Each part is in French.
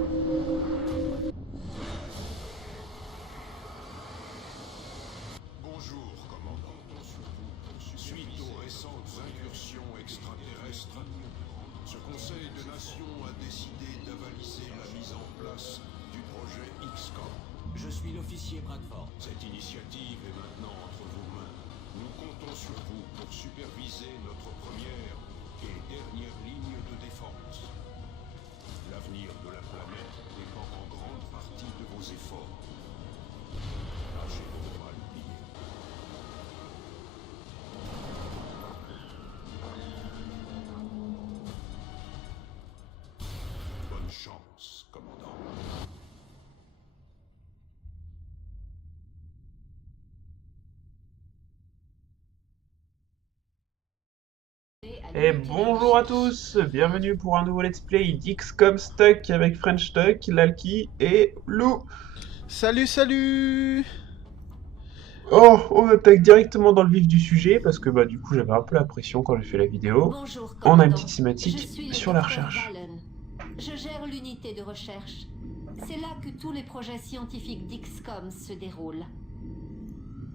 Bonjour, commandant. Suite aux récentes incursions extraterrestres, ce Conseil de Nations a décidé d'avaliser la mise en place du projet XCOM. Je suis l'officier Bradford. Cette initiative est maintenant entre vos mains. Nous comptons sur vous pour superviser notre première et dernière ligne de défense. L'avenir de la planète dépend en grande partie de vos efforts. Tâchez de ne pas l'oublier. Bonne chance, commandant. Et bonjour à tous, bienvenue pour un nouveau let's play d'XCOM Stuck avec French Tuck, Lalki et Lou. Salut, salut! Oh, on attaque directement dans le vif du sujet parce que du coup j'avais un peu la pression quand j'ai fait la vidéo. Bonjour, On a une commandant. petite cinématique Je suis le sur la docteur recherche. Valen. Je gère l'unité de recherche. C'est là que tous les projets scientifiques d'XCOM se déroulent.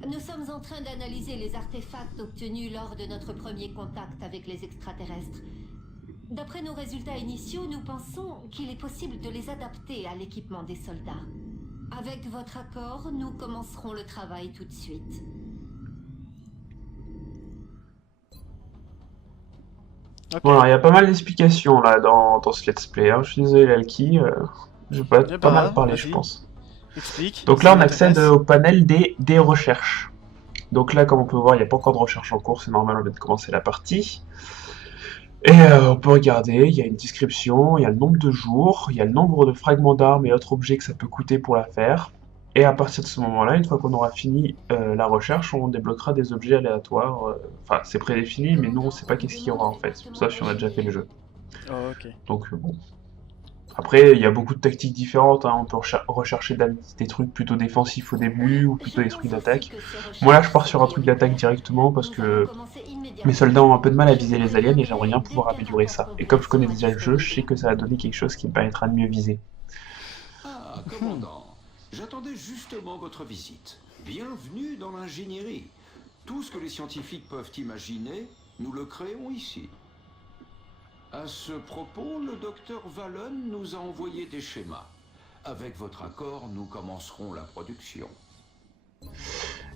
Nous sommes en train d'analyser les artefacts obtenus lors de notre premier contact avec les extraterrestres. D'après nos résultats initiaux, nous pensons qu'il est possible de les adapter à l'équipement des soldats. Avec votre accord, nous commencerons le travail tout de suite. Ok. Bon, alors il y a pas mal d'explications là dans ce let's play. Hein. Je suis désolé Lalki, je vais pas C'est pas pas mal grave, parler je vas-y. pense. Explique. Donc ça là on accède m'intéresse. au panel des recherches. Donc là comme on peut voir il n'y a pas encore de recherche en cours, c'est normal, on vient de commencer la partie. Et on peut regarder, il y a une description, il y a le nombre de jours, il y a le nombre de fragments d'armes et autres objets que ça peut coûter pour la faire. Et à partir de ce moment-là, une fois qu'on aura fini la recherche, on débloquera des objets aléatoires. Enfin, c'est prédéfini, mais nous on sait pas qu'est-ce qu'il y aura en fait, sauf si on a déjà fait le jeu. Oh, ok. Donc bon. Après, il y a beaucoup de tactiques différentes, hein. On peut rechercher des trucs plutôt défensifs au début, ou plutôt des trucs d'attaque. Moi là, je pars sur un truc d'attaque directement parce que mes soldats ont un peu de mal à viser les aliens et j'aimerais bien pouvoir améliorer ça. Et comme je connais déjà le jeu, je sais que ça va donner quelque chose qui me permettra de mieux viser. Ah, commandant. J'attendais justement votre visite. Bienvenue dans l'ingénierie. Tout ce que les scientifiques peuvent imaginer, nous le créons ici. À ce propos, le docteur Valen nous a envoyé des schémas. Avec votre accord, nous commencerons la production.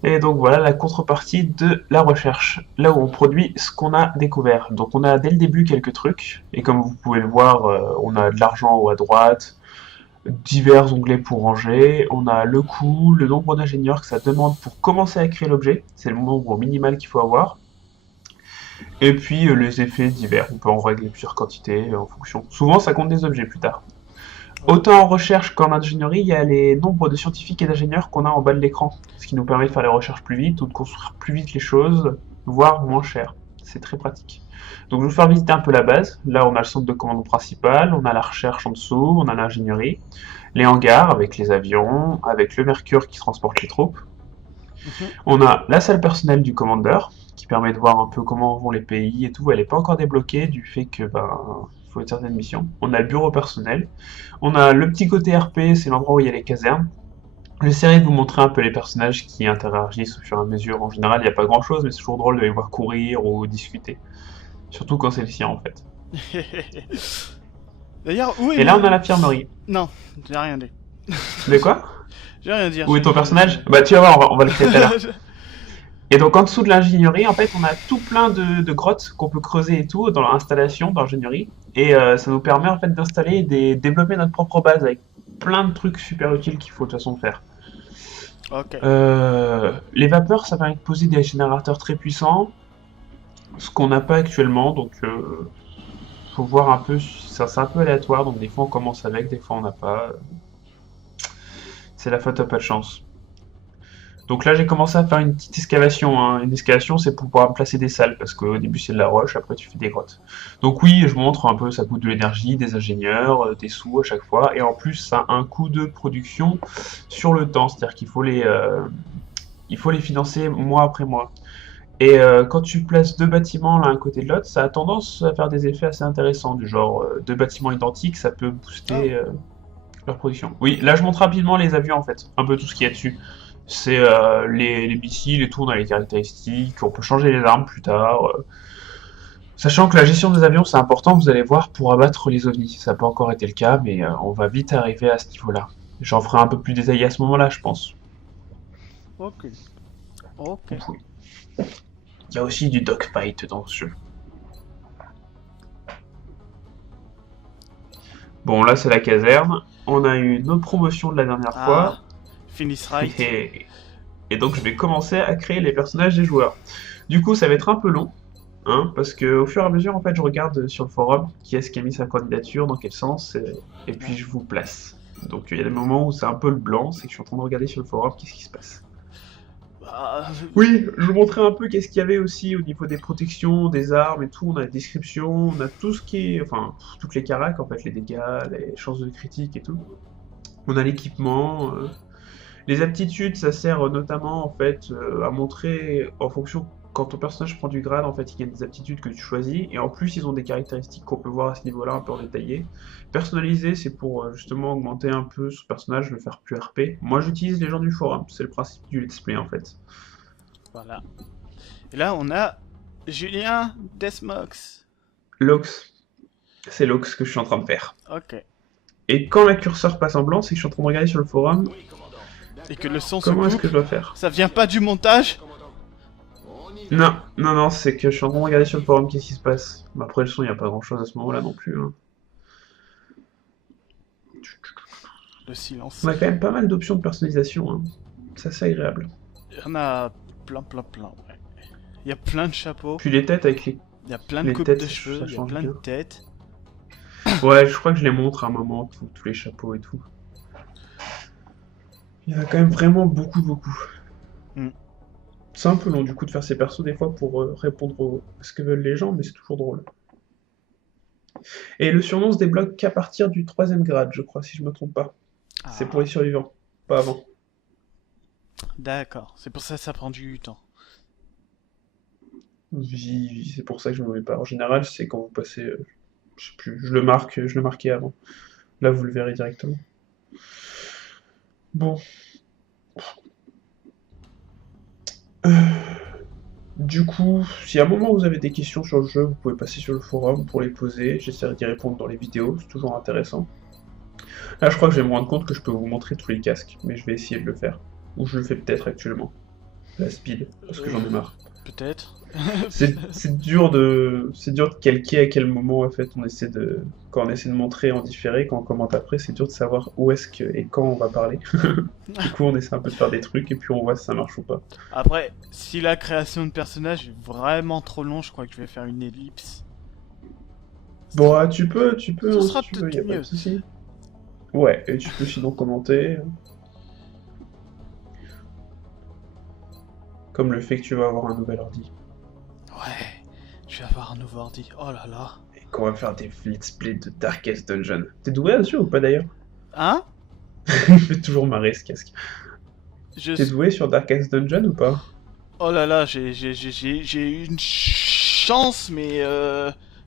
Et donc voilà la contrepartie de la recherche, là où on produit ce qu'on a découvert. Donc on a dès le début quelques trucs, et comme vous pouvez le voir, on a de l'argent en haut à droite, divers onglets pour ranger, on a le coût, le nombre d'ingénieurs que ça demande pour commencer à créer l'objet, c'est le nombre minimal qu'il faut avoir, et puis les effets divers, on peut en régler plusieurs quantités en fonction. Souvent ça compte des objets plus tard. Autant en recherche qu'en ingénierie, il y a les nombres de scientifiques et d'ingénieurs qu'on a en bas de l'écran, ce qui nous permet de faire les recherches plus vite ou de construire plus vite les choses, voire moins cher. C'est très pratique. Donc je vais vous faire visiter un peu la base. Là on a le centre de commandement principal, on a la recherche en dessous, on a l'ingénierie, les hangars avec les avions, avec le Mercure qui transporte les troupes. On a la salle personnelle du commandeur, qui permet de voir un peu comment vont les pays et tout. Elle n'est pas encore débloquée du fait que il faut une certaine mission. On a le bureau personnel. On a le petit côté RP, c'est l'endroit où il y a les casernes. J'essaierai de vous montrer un peu les personnages qui interagissent au fur et à mesure. En général, il n'y a pas grand chose, mais c'est toujours drôle de les voir courir ou discuter. Surtout quand c'est le sien en fait. D'ailleurs, où est Et là, on a l'infirmerie. Non, j'ai rien dit. De quoi? J'ai rien dit. Où est ton personnage? Bah tu vas voir, on va le créer tout à l'heure. Et donc en dessous de l'ingénierie, en fait, on a tout plein de grottes qu'on peut creuser et tout dans l'installation d'ingénierie. Et ça nous permet en fait d'installer et de développer notre propre base avec plein de trucs super utiles qu'il faut de toute façon faire. Ok. Les vapeurs, ça permet de poser des générateurs très puissants, ce qu'on n'a pas actuellement, donc faut voir un peu, c'est un peu aléatoire, donc des fois on commence avec, des fois on n'a pas. C'est la faute à pas de chance. Donc là j'ai commencé à faire une petite excavation, hein. Une excavation c'est pour pouvoir placer des salles, parce qu'au début c'est de la roche, après tu fais des grottes. Donc oui, je montre un peu, ça coûte de l'énergie, des ingénieurs, des sous à chaque fois, et en plus ça a un coût de production sur le temps, c'est-à-dire qu'il faut il faut les financer mois après mois. Et quand tu places deux bâtiments l'un à côté de l'autre, ça a tendance à faire des effets assez intéressants, du genre deux bâtiments identiques, ça peut booster Leur production. Oui, là je montre rapidement les avions en fait, un peu tout ce qu'il y a dessus. C'est les missiles et tout, on a les caractéristiques, on peut changer les armes plus tard. Sachant que la gestion des avions c'est important, vous allez voir, pour abattre les ovnis. Ça n'a pas encore été le cas, mais on va vite arriver à ce niveau-là. J'en ferai un peu plus détaillé à ce moment-là, je pense. Ok. Ok. Oui. Il y a aussi du dogfight dans ce jeu. Bon, là c'est la caserne. On a eu notre promotion de la dernière fois. Finish right. Et donc je vais commencer à créer les personnages des joueurs. Du coup, ça va être un peu long, hein, parce que au fur et à mesure, en fait, je regarde sur le forum qui est-ce qui a mis sa candidature, dans quel sens, et puis je vous place. Donc il y a des moments où c'est un peu le blanc, c'est que je suis en train de regarder sur le forum qu'est-ce qui se passe. Bah, Oui, je vous montrais un peu qu'est-ce qu'il y avait aussi au niveau des protections, des armes et tout. On a la description, on a tout ce qui est, enfin, toutes les caracs en fait, les dégâts, les chances de critique et tout. On a l'équipement. Les aptitudes, ça sert notamment en fait à montrer en fonction quand ton personnage prend du grade, en fait, il gagne des aptitudes que tu choisis et en plus ils ont des caractéristiques qu'on peut voir à ce niveau-là un peu en détaillé. Personnaliser, c'est pour justement augmenter un peu son personnage, le faire plus RP. Moi, j'utilise les gens du forum, c'est le principe du let's play en fait. voilà. Et là, on a Julien Desmox. Lox, c'est Lox que je suis en train de faire. Ok. Et quand la curseur passe en blanc, c'est que je suis en train de regarder sur le forum Et que le son se comment est-ce coupe. que je dois faire. Ça vient pas du montage? Non, non, non, c'est que je suis en train de regarder sur le forum qu'est-ce qui se passe. Mais après, le son, il n'y a pas grand-chose à ce moment-là non plus. Hein. Le silence. On a quand même pas mal d'options de personnalisation. Hein. C'est assez agréable. Il y en a plein, plein, plein. Ouais. Il y a plein de chapeaux. Puis les têtes avec les... Il y a plein de les coupes têtes, de ça cheveux. Il y a change plein bien. de têtes. Ouais, je crois que je les montre à un moment, tous les chapeaux et tout. Il y en a quand même vraiment beaucoup, beaucoup. Mm. C'est un peu long du coup de faire ces persos des fois pour répondre à ce que veulent les gens, mais c'est toujours drôle. Et le surnom se débloque qu'à partir du 3e grade, je crois, si je me trompe pas. C'est pour les survivants, pas avant. D'accord. C'est pour ça que ça prend du temps. C'est pour ça que je me mets pas. En général, c'est quand vous passez... je sais plus, je le marquais avant. Là, vous le verrez directement. Bon. Du coup, si à un moment vous avez des questions sur le jeu, vous pouvez passer sur le forum pour les poser. J'essaierai d'y répondre dans les vidéos, c'est toujours intéressant. Là, je crois que je vais me rendre compte que je peux vous montrer tous les casques, mais je vais essayer de le faire. Ou je le fais peut-être actuellement. La speed, parce que j'en ai marre. Peut-être. C'est dur de calquer à quel moment en fait quand on essaie de montrer en différé, quand on commente après, c'est dur de savoir où est-ce que et quand on va parler. Du coup, on essaie un peu de faire des trucs et puis on voit si ça marche ou pas. Après, si la création de personnage est vraiment trop long, je crois que je vais faire une ellipse. Bon, ah, tu peux, Ce hein, sera si tu veux, peut-être y a pas mieux. de souci. Ouais, et tu peux sinon commenter. Comme le fait que tu vas avoir un nouvel ordi. Ouais, je vais avoir un nouveau ordi. Oh là là. Et qu'on va faire des let's play de Darkest Dungeon. T'es doué là-dessus ou pas d'ailleurs? Hein? Il fait toujours marrer ce casque. Je... T'es doué sur Darkest Dungeon ou pas? Oh là là, j'ai une chance, mais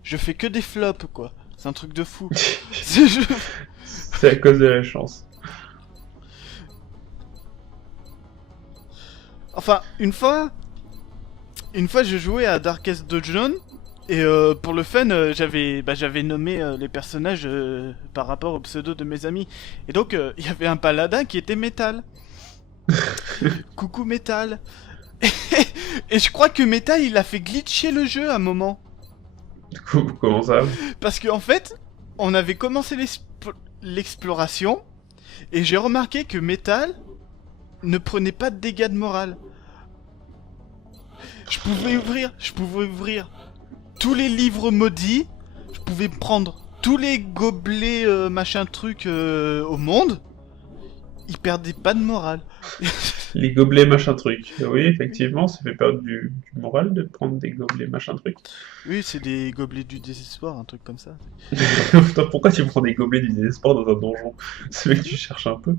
je fais que des flops, quoi. C'est un truc de fou. C'est à cause de la chance. Enfin, une fois, je jouais à Darkest Dungeon, et pour le fun, j'avais nommé les personnages par rapport au pseudo de mes amis. Et donc, il y avait un paladin qui était métal. Coucou métal. Et je crois que métal, il a fait glitcher le jeu à un moment. Comment ça? Parce qu'en fait, on avait commencé l'exploration, et j'ai remarqué que métal ne prenait pas de dégâts de morale. Je pouvais ouvrir tous les livres maudits, je pouvais prendre tous les gobelets machin truc au monde, ils perdaient pas de morale. Les gobelets machin truc. Oui, effectivement, ça fait perdre du moral de prendre des gobelets machin truc. Oui, c'est des gobelets du désespoir, un truc comme ça. Putain, pourquoi tu prends des gobelets du désespoir dans un donjon? C'est vrai que tu cherches un peu.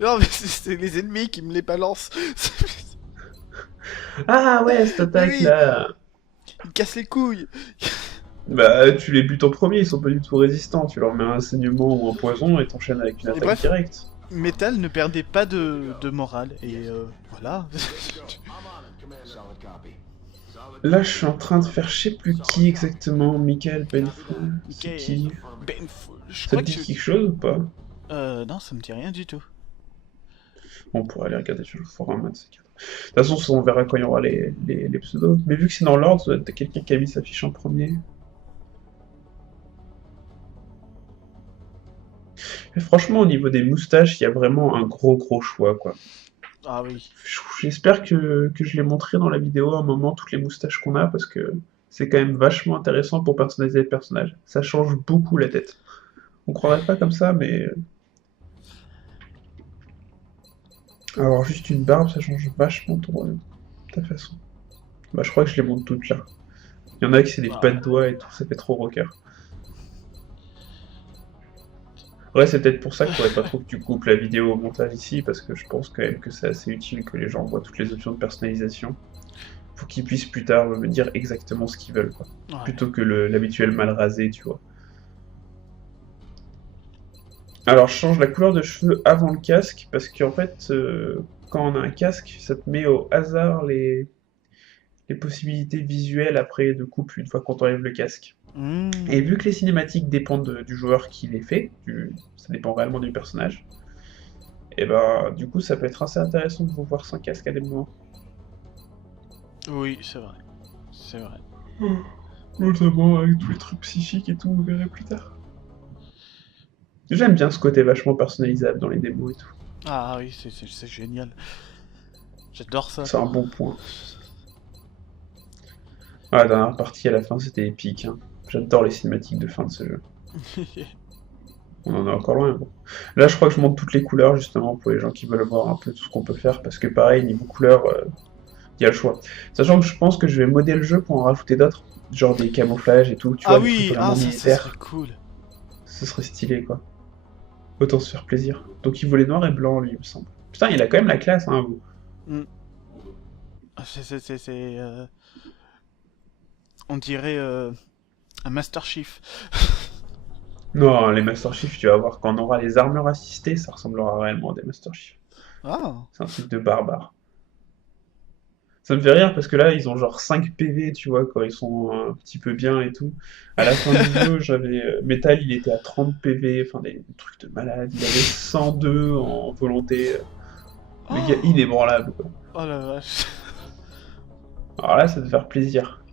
Non mais c'est les ennemis qui me les balancent. Ah ouais, cette attaque Oui. là. Ils cassent les couilles. Bah, tu les butes en premier, ils sont pas du tout résistants. Tu leur mets un saignement ou un poison et t'enchaînes avec une attaque bref. directe. Metal ne perdait pas de morale, et voilà. Là, je suis en train de faire je sais plus qui exactement, Michael Benford. C'est Michael qui? Je Ça crois te que dit quelque chose ou pas? non, ça me dit rien du tout. On pourrait aller regarder sur le forum, un de ces quatre. De toute façon, on verra quand il y aura les pseudos. Mais vu que c'est dans l'ordre, ça doit être quelqu'un qui a mis sa fiche en premier. Et franchement, au niveau des moustaches, il y a vraiment un gros choix, quoi. Ah oui. J'espère que je l'ai montré dans la vidéo à un moment, toutes les moustaches qu'on a, parce que c'est quand même vachement intéressant pour personnaliser les personnages. Ça change beaucoup la tête. On croirait pas comme ça, mais... Alors, juste une barbe, ça change vachement ta façon. Bah, je crois que je les montre toutes, là. Il y en a qui c'est des pas de doigts et tout, ça fait trop rocker. Ouais, c'est peut-être pour ça qu'il faudrait pas trop que tu coupes la vidéo au montage ici, parce que je pense quand même que c'est assez utile que les gens voient toutes les options de personnalisation, pour qu'ils puissent plus tard me dire exactement ce qu'ils veulent, quoi. Ouais. Plutôt que l'habituel mal rasé, tu vois. Alors, je change la couleur de cheveux avant le casque, parce qu'en fait, quand on a un casque, ça te met au hasard les possibilités visuelles après de coupe une fois qu'on enlève le casque. Mmh. Et vu que les cinématiques dépendent du joueur qui les fait, ça dépend réellement du personnage, et bah du coup ça peut être assez intéressant de vous voir sans casque à des moments. Oui, c'est vrai. C'est vrai. Notamment avec tous les trucs psychiques et tout, vous verrez plus tard. J'aime bien ce côté vachement personnalisable dans les démos et tout. Ah oui, c'est génial. J'adore ça. C'est un bon point. Ah, la dernière partie à la fin c'était épique, hein. J'adore les cinématiques de fin de ce jeu. On en est encore loin. Bon. Là, je crois que je monte toutes les couleurs, justement, pour les gens qui veulent voir un peu tout ce qu'on peut faire, parce que pareil, niveau couleurs, il y a le choix. Sachant que je pense que je vais modder le jeu pour en rajouter d'autres, genre des camouflages et tout, tu vois, des oui, trucs vraiment ça militaires. serait cool. Ce serait stylé, quoi. Autant se faire plaisir. Donc il voulait noir et blanc, lui, il me semble. Putain, il a quand même la classe, hein, vous. On dirait un Master Chief. Non, les Master Chief, tu vas voir, quand on aura les armures assistées, ça ressemblera réellement à des Master Chief. Ah. C'est un truc de barbare. Ça me fait rire parce que là, ils ont genre 5 PV, tu vois, quand ils sont un petit peu bien et tout. À la fin du jeu, j'avais Metal, il était à 30 PV, enfin des trucs de malade. Il avait 102 en volonté. Le gars inébranlable, quoi. Oh la vache. Alors là, ça te faire plaisir.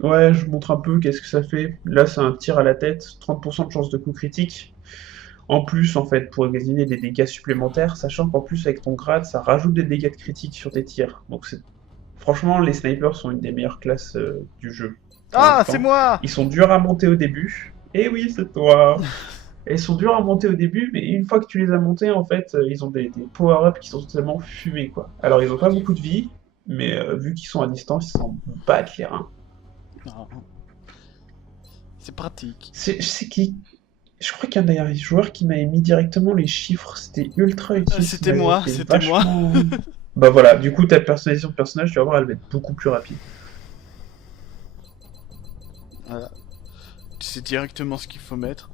Ouais, je montre un peu qu'est-ce que ça fait. Là, c'est un tir à la tête, 30% de chance de coup critique. En plus, en fait, pour gagner des dégâts supplémentaires, sachant qu'en plus, avec ton grade, ça rajoute des dégâts de critique sur tes tirs. Donc, franchement, les snipers sont une des meilleures classes du jeu. Ah, c'est moi. Ils sont durs à monter au début. Eh oui, c'est toi. Ils sont durs à monter au début, mais une fois que tu les as montés, en fait, ils ont des power-ups qui sont totalement fumés, quoi. Alors, ils ont pas beaucoup de vie, mais vu qu'ils sont à distance, ils s'en battent les reins. Non. C'est pratique. Je crois qu'il y a d'ailleurs un joueur qui m'avait mis directement les chiffres, c'était ultra utile. C'était moi. Bah voilà, du coup ta personnalisation de personnage, tu vas voir, elle va être beaucoup plus rapide. Voilà. Tu sais directement ce qu'il faut mettre.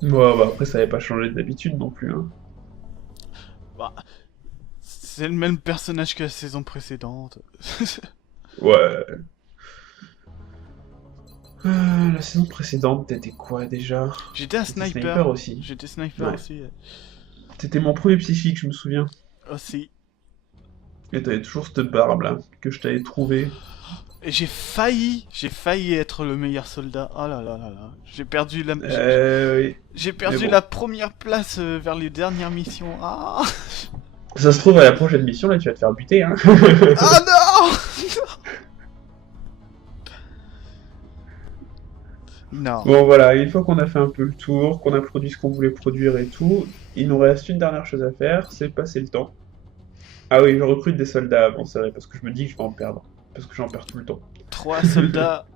Ouais, bah après ça n'avait pas changé d'habitude non plus. Hein. Bah, c'est le même personnage que la saison précédente. Ouais. La saison précédente, t'étais quoi déjà? J'étais un sniper aussi. J'étais sniper aussi. T'étais mon premier psychique, je me souviens. Aussi. Et t'avais toujours cette barbe là, que je t'avais trouvé. Et j'ai failli être le meilleur soldat. Oh là là là là. J'ai perdu la... Oui. J'ai perdu la première place vers les dernières missions. Ah. Ça se trouve, à la prochaine mission, là, tu vas te faire buter, hein. Ah non. Non. Bon voilà, une fois qu'on a fait un peu le tour, qu'on a produit ce qu'on voulait produire et tout, il nous reste une dernière chose à faire, c'est passer le temps. Ah oui, je recrute des soldats avant, c'est vrai, parce que je me dis que je vais en perdre. Parce que j'en perds tout le temps. 3 soldats...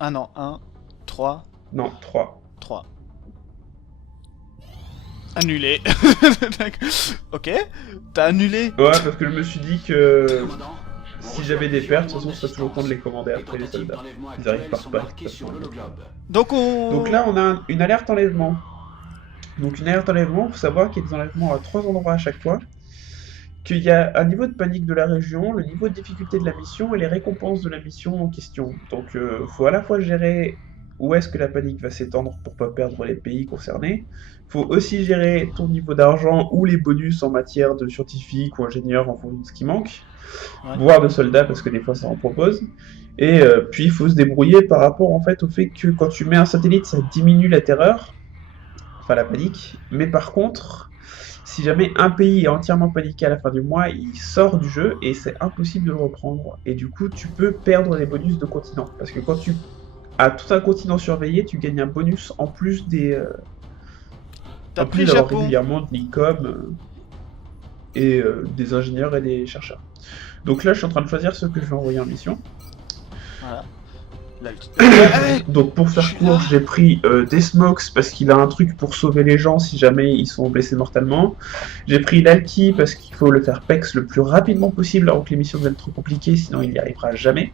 Ah non, 1, 3... Non, 3. 3. Annulé. Ok, t'as annulé. Ouais, parce que je me suis dit que... si j'avais des pertes, de toute façon, ce serait toujours le temps de les commander après les soldats. Ils arrivent par pas. Donc là, on a une alerte enlèvement. Donc une alerte enlèvement, il faut savoir qu'il y a des enlèvements à 3 endroits à chaque fois. Qu'il y a un niveau de panique de la région, le niveau de difficulté de la mission et les récompenses de la mission en question. Donc il faut à la fois gérer où est-ce que la panique va s'étendre pour pas perdre les pays concernés. Il faut aussi gérer ton niveau d'argent ou les bonus en matière de scientifique ou ingénieur en fonction de ce qui manque, voire de soldats parce que des fois ça en propose. Et puis il faut se débrouiller par rapport en fait au fait que quand tu mets un satellite, ça diminue la terreur, enfin la panique, mais par contre, si jamais un pays est entièrement paniqué à la fin du mois, il sort du jeu et c'est impossible de le reprendre. Et du coup, tu peux perdre les bonus de continent. Parce que quand tu as tout un continent surveillé, tu gagnes un bonus en plus des... T'as en pris plus d'avoir Japon. régulièrement de l'ICOM et des ingénieurs et des chercheurs. Donc là, je suis en train de choisir ceux que je vais envoyer en mission. Voilà. Donc pour faire court, j'ai pris Desmox parce qu'il a un truc pour sauver les gens si jamais ils sont blessés mortellement. J'ai pris Lalki parce qu'il faut le faire PEX le plus rapidement possible avant que les missions deviennent trop compliquées, sinon il n'y arrivera jamais.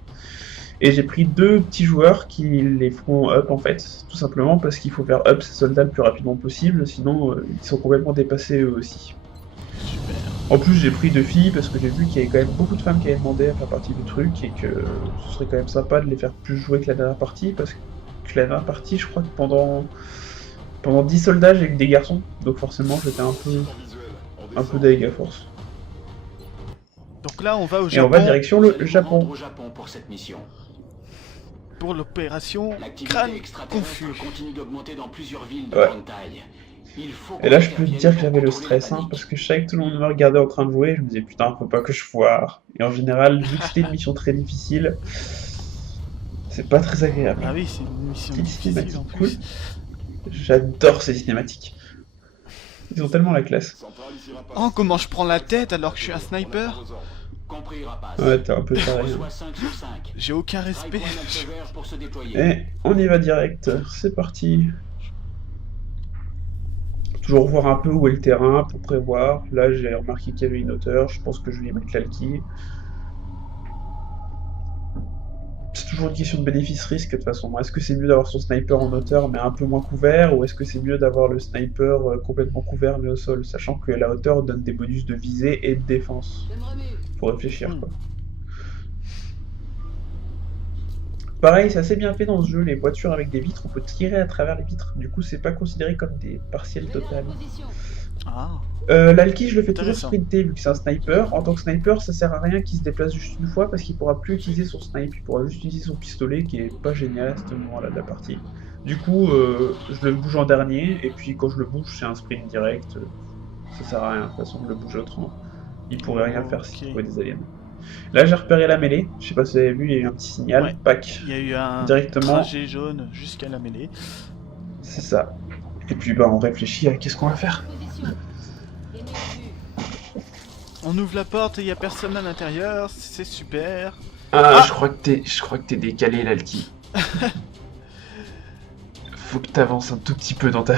Et j'ai pris 2 petits joueurs qui les feront up en fait, tout simplement parce qu'il faut faire up ces soldats le plus rapidement possible, sinon ils sont complètement dépassés eux aussi. Super. En plus, j'ai pris 2 filles parce que j'ai vu qu'il y avait quand même beaucoup de femmes qui avaient demandé à faire partie du truc et que ce serait quand même sympa de les faire plus jouer que la dernière partie parce que la dernière partie, je crois que pendant 10 soldats, j'ai eu que des garçons, donc forcément, j'étais un peu deg à force. Donc là, on va au Et Japon on va direction le Japon. Au Japon pour cette mission. pour l'opération L'activité Crâne extraterrestre confus. continue d'augmenter dans plusieurs villes de Ouais. grande taille. Il faut Et là, qu'on je peux te intervienne dire que pour j'avais le contrôler la stress, hein, panique. parce que je savais que tout le monde me regardait en train de jouer, je me disais putain, faut pas que je foire. Et en général, vu que c'était une mission très difficile, c'est pas très agréable. Ah oui, c'est une mission Petite difficile en cinématique plus. J'adore ces cinématiques. Ils ont tellement la classe. Oh, comment je prends la tête alors que je suis un sniper? Compris, rapace. Ouais, t'es un peu taré. hein. Reçois 5 sur 5. J'ai aucun respect. Pour se déployer. Et on y va direct, c'est parti. Toujours voir un peu où est le terrain pour prévoir. Là, j'ai remarqué qu'il y avait une hauteur, je pense que je vais y mettre l'alki. C'est toujours une question de bénéfice-risque de toute façon. Est-ce que c'est mieux d'avoir son sniper en hauteur mais un peu moins couvert, ou est-ce que c'est mieux d'avoir le sniper complètement couvert mais au sol, sachant que la hauteur donne des bonus de visée et de défense. Faut réfléchir quoi. Pareil, c'est assez bien fait dans ce jeu, les voitures avec des vitres, on peut tirer à travers les vitres, du coup c'est pas considéré comme des partiels totales. Ah, L'Alki, je le fais toujours Intéressant. sprinter vu que c'est un sniper. En tant que sniper, ça sert à rien qu'il se déplace juste une fois parce qu'il pourra plus utiliser son snipe, il pourra juste utiliser son pistolet qui est pas génial à ce moment-là de la partie. Du coup, je le bouge en dernier et puis quand je le bouge, c'est un sprint direct. Ça sert à rien de toute façon de le bouger autrement. Il pourrait rien faire s'il Ok. trouvait des aliens. Là, j'ai repéré la mêlée. Je sais pas si vous avez vu, il y a eu un petit signal. Ouais. Pack. il y a eu un Directement. trajet jaune jusqu'à la mêlée. C'est ça. Et puis, bah, on réfléchit à qu'est-ce qu'on va faire. On ouvre la porte et il y a personne à l'intérieur, c'est super. Ah, Ah je crois que t'es décalé, l'Alki. Faut que t'avances un tout petit peu dans ta,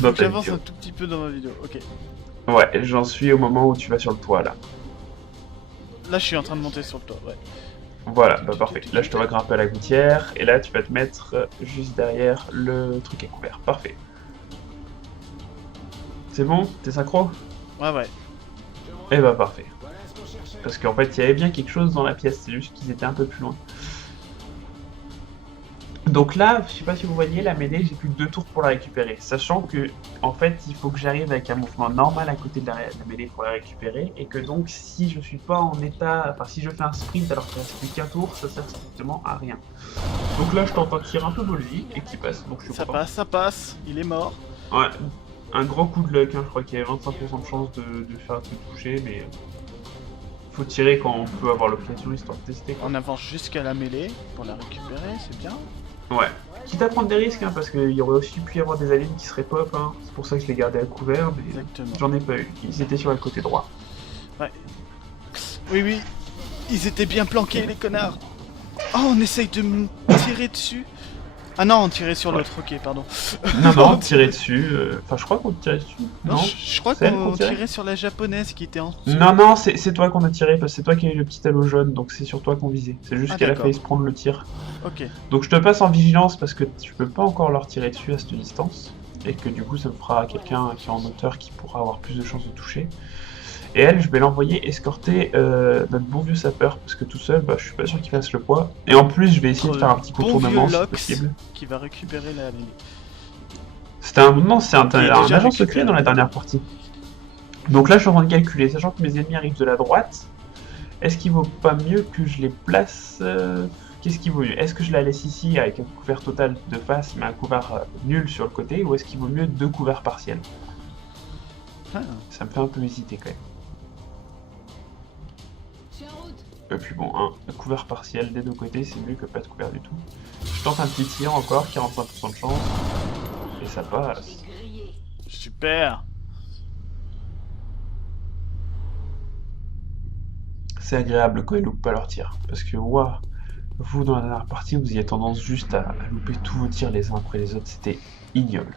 dans ta J'avance vidéo. un tout petit peu dans ma vidéo, ok. Ouais, j'en suis au moment où tu vas sur le toit, là. Là je suis en train de monter sur le toit, ouais. Voilà, bah parfait. Là, je te vois grimper à la gouttière, et là, tu vas te mettre juste derrière le truc à couvert. Parfait. C'est bon? T'es synchro? Ouais, ouais. Eh bah parfait. Parce qu'en fait, il y avait bien quelque chose dans la pièce, c'est juste qu'ils étaient un peu plus loin. Donc là, je sais pas si vous voyez, la mêlée, j'ai plus que 2 tours pour la récupérer. Sachant que, en fait, il faut que j'arrive avec un mouvement normal à côté de la mêlée pour la récupérer. Et que donc, si je suis pas en état... Enfin, si je fais un sprint alors qu'il reste plus qu'un tour, ça sert strictement à rien. Donc là, je t'entends tirer un peu Bolji et qui passe. Donc je suis content. Ça passe, il est mort. Ouais, un grand coup de luck, hein. Je crois qu'il y a 25% de chance de faire un truc touché, mais... faut tirer quand on peut avoir l'occasion, histoire de tester, quoi. On avance jusqu'à la mêlée pour la récupérer, c'est bien. Ouais. Quitte à prendre des risques, hein, parce qu'il y aurait aussi pu y avoir des aliens qui seraient pop, hein. C'est pour ça que je les gardais à couvert, mais Exactement. j'en ai pas eu. Ils étaient sur le côté droit. Ouais. Oui, oui. Ils étaient bien planqués, les connards. Oh, on essaye de me tirer dessus. Ah non, on tirait sur l'autre, ok, pardon. Non, non, tirer dessus. Enfin, je crois qu'on tirait dessus. Non, Non, je crois c'est elle qu'on qu'on tirait tirait sur la japonaise qui était en dessous. non, non, c'est toi qu'on a tiré, parce que c'est toi qui as eu le petit halo jaune, donc c'est sur toi qu'on visait. C'est juste Ah, qu'elle a d'accord. failli se prendre le tir. Ok. Donc je te passe en vigilance parce que tu peux pas encore leur tirer dessus à cette distance. Et que du coup ça me fera quelqu'un qui est en hauteur qui pourra avoir plus de chances de toucher. Et elle, je vais l'envoyer escorter notre bon vieux sapeur, parce que tout seul, bah, je suis pas sûr qu'il fasse le poids. Et en plus, je vais essayer de faire un petit Bon contournement vieux si Lox possible. qui va récupérer la mêlée. C'était un, non, c'est un Il est déjà agent secret récupéré. dans la dernière partie. Donc là, je suis en train de calculer, sachant que mes ennemis arrivent de la droite. Est-ce qu'il vaut pas mieux que je les place Qu'est-ce qui vaut mieux? Est-ce que je la laisse ici avec un couvert total de face, mais un couvert nul sur le côté, ou est-ce qu'il vaut mieux 2 couverts partiels? Ah. Ça me fait un peu hésiter quand même. Et puis bon, un couvert partiel des deux côtés, c'est mieux que pas de couvert du tout. Je tente un petit tir encore, 45% de chance. Et ça passe. Super. C'est agréable quand ils loupent pas leurs tirs. Parce que, waouh, vous dans la dernière partie, vous aviez tendance juste à louper tous vos tirs les uns après les autres. C'était ignoble.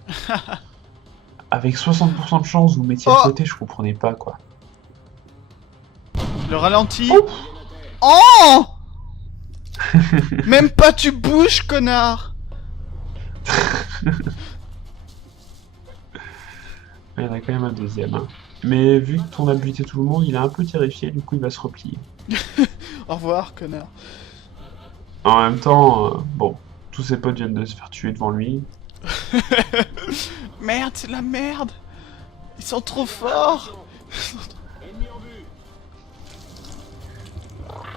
Avec 60% de chance, vous mettiez à côté, je comprenais pas quoi. Le ralenti. Oh. Oh. Même pas tu bouges, connard. Il y en a quand même un deuxième. Hein. Mais vu qu'on a buté tout le monde, il est un peu terrifié, du coup il va se replier. Au revoir, connard. En même temps, bon, tous ses potes viennent de se faire tuer devant lui. Merde, c'est de la merde. Ils sont trop forts.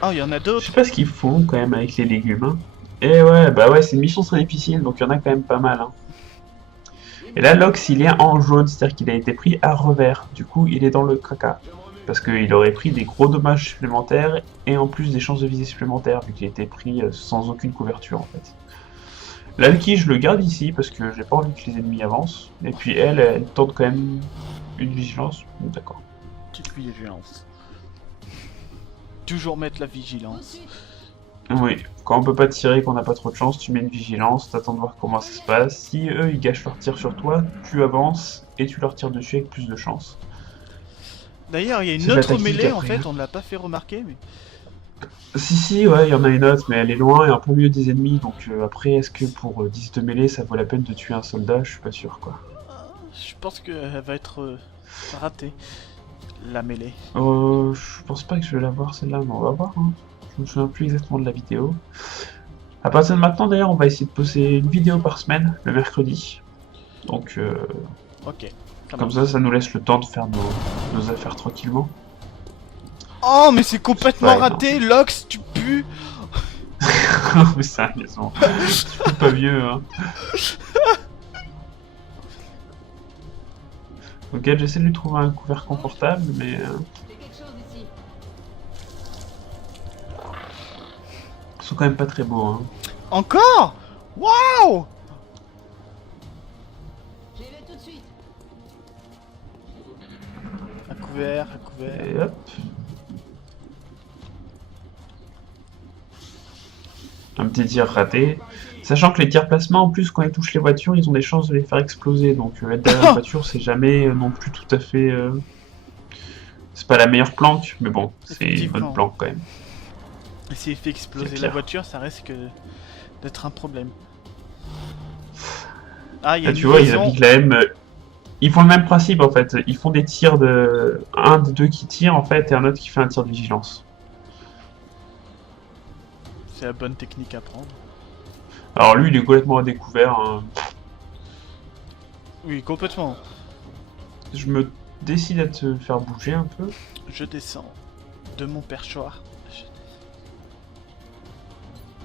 Oh, il y en a Je d'autres. sais pas ce qu'ils font quand même avec les légumes. Hein. Et ouais, bah ouais, c'est une mission très difficile, donc il y en a quand même pas mal. Hein. Et là, Lox, il est en jaune, c'est-à-dire qu'il a été pris à revers. Du coup, il est dans le caca. Parce qu'il aurait pris des gros dommages supplémentaires et en plus des chances de visée supplémentaires, vu qu'il a été pris sans aucune couverture en fait. L'Alki, je le garde ici parce que j'ai pas envie que les ennemis avancent. Et puis elle tente quand même une vigilance. D'accord. Petite vigilance. Toujours mettre la vigilance. Oui, quand on peut pas tirer, qu'on n'a pas trop de chance, tu mets une vigilance, t'attends de voir comment ça se passe. Si eux ils gâchent leur tir sur toi, tu avances et tu leur tires dessus avec plus de chance. D'ailleurs, il y a une C'est la autre tactique mêlée en après, fait, on ne l'a pas fait remarquer, mais. Si, ouais, il y en a une autre, mais elle est loin et un peu mieux des ennemis, donc après, est-ce que pour 10 de mêlée, ça vaut la peine de tuer un soldat? Je suis pas sûr, quoi. Je pense qu'elle va être ratée, la mêlée. Je pense pas que je vais la voir celle-là, mais on va voir. Hein. Je me souviens plus exactement de la vidéo. À partir de maintenant, d'ailleurs, on va essayer de poster une vidéo par semaine, le mercredi. Donc, Ok. comme ça nous laisse le temps de faire nos affaires tranquillement. Oh, mais c'est complètement Ouais, raté, Lox, tu pues. Mais sérieusement, c'est pas vieux, hein. Ok, j'essaie de lui trouver un couvert confortable, mais... Ils sont quand même pas très beaux, hein. Encore. Waouh. Un couvert, un couvert. Et hop. Un petit tir raté. Sachant que les tirs placement, en plus, quand ils touchent les voitures, ils ont des chances de les faire exploser. Donc être derrière la voiture, c'est jamais non plus tout à fait... C'est pas la meilleure planque, mais bon, c'est une bonne planque quand même. Et s'il fait exploser C'est la pire. voiture, ça risque d'être un problème. Ah, il y a Là, une tu vois, ils liaison. appliquent la M. Ils font le même principe en fait. Ils font des tirs de. Un des deux qui tire en fait, et un autre qui fait un tir de vigilance. C'est la bonne technique à prendre. Alors lui, il est complètement à découvert. Hein. Oui, complètement. Je me décide à te faire bouger un peu. Je descends de mon perchoir.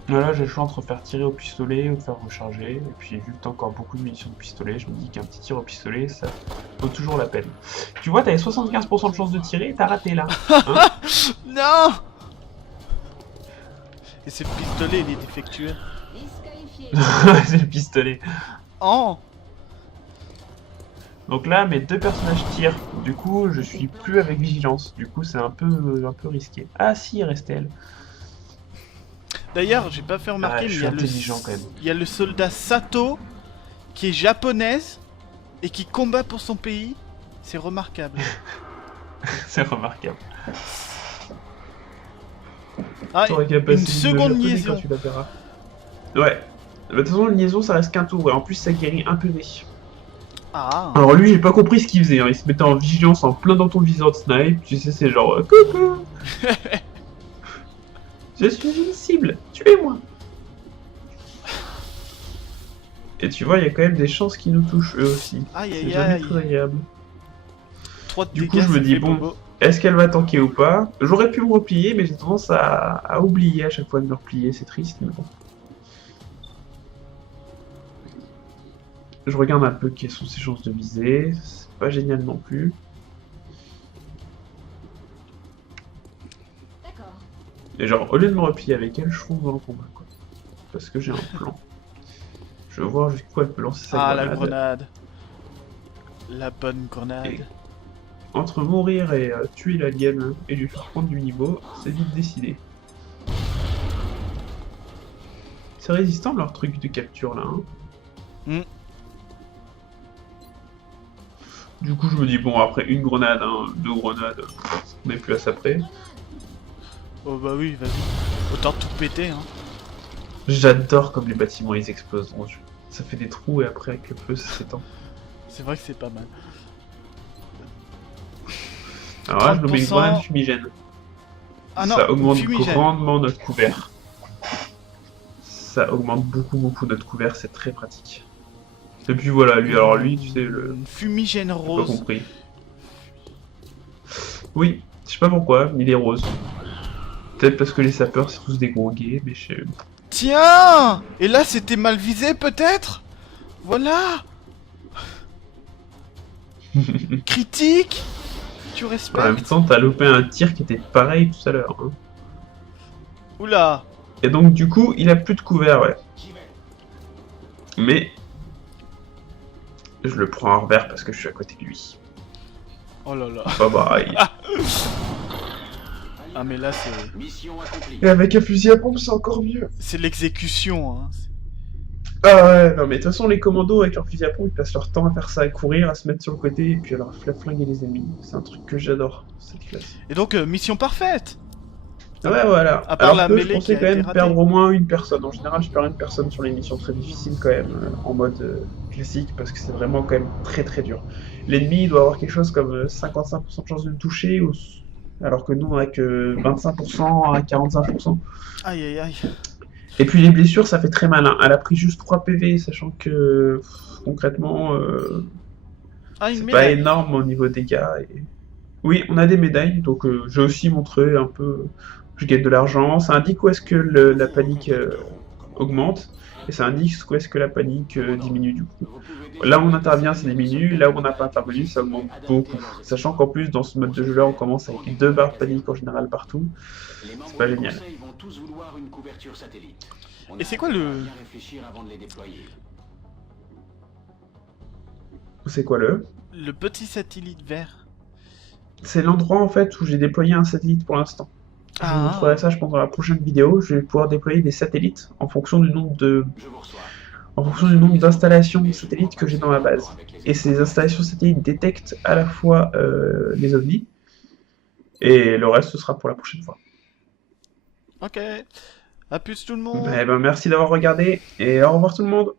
Voilà, j'ai le choix entre faire tirer au pistolet ou de faire recharger. Et puis, vu que t'as encore beaucoup de munitions de pistolet, je me dis qu'un petit tir au pistolet, ça vaut toujours la peine. Tu vois, t'avais 75% de chance de tirer et t'as raté là. Hein. Non. Et ce pistolet, il est défectueux. C'est le pistolet. Oh. Donc là, mes deux personnages tirent. Du coup, je suis plus avec vigilance. Du coup, c'est un peu risqué. Ah si, il restait elle. D'ailleurs, j'ai pas fait remarquer, Ah, mais je suis intelligent quand même. il y a le soldat Sato qui est japonaise et qui combat pour son pays. C'est remarquable. C'est remarquable. Ah, T'aurais qu'à passer une seconde japonais liaison. quand tu la verras. Ouais. Bah, de toute façon, une liaison, ça reste qu'un tour. Et en plus, ça guérit un PV. Ah, Alors lui, j'ai pas compris ce qu'il faisait. Hein. Il se mettait en vigilance en plein dans ton viseur de snipe. Tu sais, c'est genre coucou. Je suis une cible. Tuez-moi. Et tu vois, il y a quand même des chances qu'ils nous touchent eux aussi. aïe C'est aïe jamais aïe. très agréable. 3 de Du coup, dégâts, je me ça dis, fait bon, bobo. est-ce qu'elle va tanker ou pas? J'aurais pu me replier, mais j'ai tendance à oublier à chaque fois de me replier. C'est triste, mais bon. Je regarde un peu quelles sont ses chances de viser. C'est pas génial non plus. D'accord. Et genre, au lieu de me replier avec elle, je fonce dans le combat, quoi. Parce que j'ai un plan. Je veux voir jusqu'où elle peut lancer sa Ah, grenade. la grenade. La bonne grenade. Et entre mourir et tuer l'alien et lui faire prendre du niveau, c'est vite décidé. C'est résistant leur truc de capture là. Hein. Hmm. Du coup, je me dis, bon, après une grenade, hein, 2 grenades, on n'est plus à ça près. Oh bah oui, vas-y. Autant tout péter, hein. J'adore comme les bâtiments ils explosent dans le jeu. Ça fait des trous et après avec le feu ça s'étend. C'est vrai que c'est pas mal. Alors là, je me mets une 30%. grenade fumigène. Ah non, Ça augmente fumigène. grandement notre couvert. Ça augmente beaucoup notre couvert, c'est très pratique. Et puis voilà, lui, alors lui, tu sais, le... Une fumigène J'ai pas rose. compris. Oui, je sais pas pourquoi, il est rose. Peut-être parce que les sapeurs c'est tous des gros gays, mais je sais... Tiens! Et là, c'était mal visé, peut-être? Voilà! Critique! Tu En même respectes? temps, t'as loupé un tir qui était pareil tout à l'heure. Hein. Oula! Et donc du coup, il a plus de couvert, ouais. Mais... je le prends en revers parce que je suis à côté de lui. Oh là là. Bye bye. Ah mais là, c'est... Mission accomplie. Et avec un fusil à pompe, c'est encore mieux. C'est l'exécution, hein. Ah ouais, non mais de toute façon, les commandos avec leur fusil à pompe, ils passent leur temps à faire ça, à courir, à se mettre sur le côté, et puis à leur flinguer les ennemis. C'est un truc que j'adore, cette classe. Et donc, mission parfaite! Ouais, voilà. À part Alors la que je mêlée pensais qui a quand été même ratée. perdre au moins une personne. En général, je perds une personne sur les missions très difficiles quand même, en mode classique, parce que c'est vraiment quand même très dur. L'ennemi, il doit avoir quelque chose comme 55% de chance de le toucher, alors que nous, on a que 25% à 45%. Aïe aïe aïe. Et puis les blessures, ça fait très mal. Hein. Elle a pris juste 3 PV, sachant que concrètement, Ah, une c'est pas médaille! énorme au niveau dégâts. Et... oui, on a des médailles, donc j'ai aussi montré un peu. Je gagne de l'argent. Ça indique où est-ce que la panique augmente, et ça indique où est-ce que la panique diminue du coup. Là où on intervient, ça diminue. Là où on n'a pas intervenu, ça augmente beaucoup. Sachant qu'en plus, dans ce mode de jeu-là, on commence avec 2 barres de panique en général partout. Les membres pas du génial. conseil vont tous vouloir une couverture satellite. On Et a c'est quoi intérêt le- à bien réfléchir avant de les déployer. C'est quoi le? Le petit satellite vert. C'est l'endroit en fait où j'ai déployé un satellite pour l'instant. Je vous Ah. montrerai ça, je pense, dans la prochaine vidéo. Je vais pouvoir déployer des satellites en fonction du nombre de, Je vous reçois. en fonction du nombre d'installations satellites que j'ai dans ma base. Et ces installations satellites détectent à la fois les ovnis, et le reste ce sera pour la prochaine fois. Ok. À plus tout le monde! Eh ben, merci d'avoir regardé, et au revoir tout le monde.